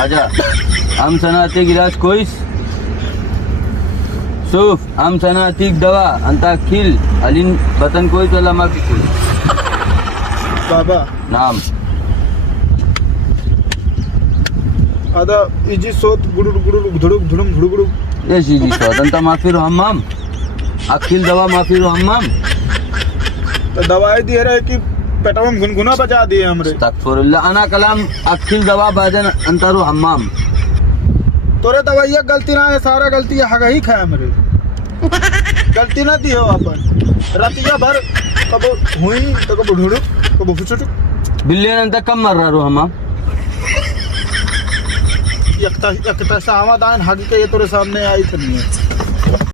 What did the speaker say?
राजा हम सनाती गिलास कोईस सूफ हम सनाती दवा अंता खिल अलिन बतन कोई तो लमा की कुल बाबा नाम आता इजी सोत गुडुड गुडुड धुडुक धुडुम धुडुगुडुक ये चीज़ स्वतंत्र माफी रो हम्माम अखिल दवा माफी रो हम्माम तो दवाई दिए रहे कि पेटवा में गुनगुना बजा दिए हमरे तकफुरुल्लाह अना कलाम अखिल दवा बाजन अंतरो हम्माम तोरे दवाइया गलती ना है सारा गलती हगा ही खाए हमरे गलती ना दी हो अपन रातिया भर कबो हुई तो कबो ढुडुक कबो फुचुटुक बिल्ली नंतर कम मर रहा रो हम्माम एकता सावादान हग के ये तोरे सामने आई थी नहीं है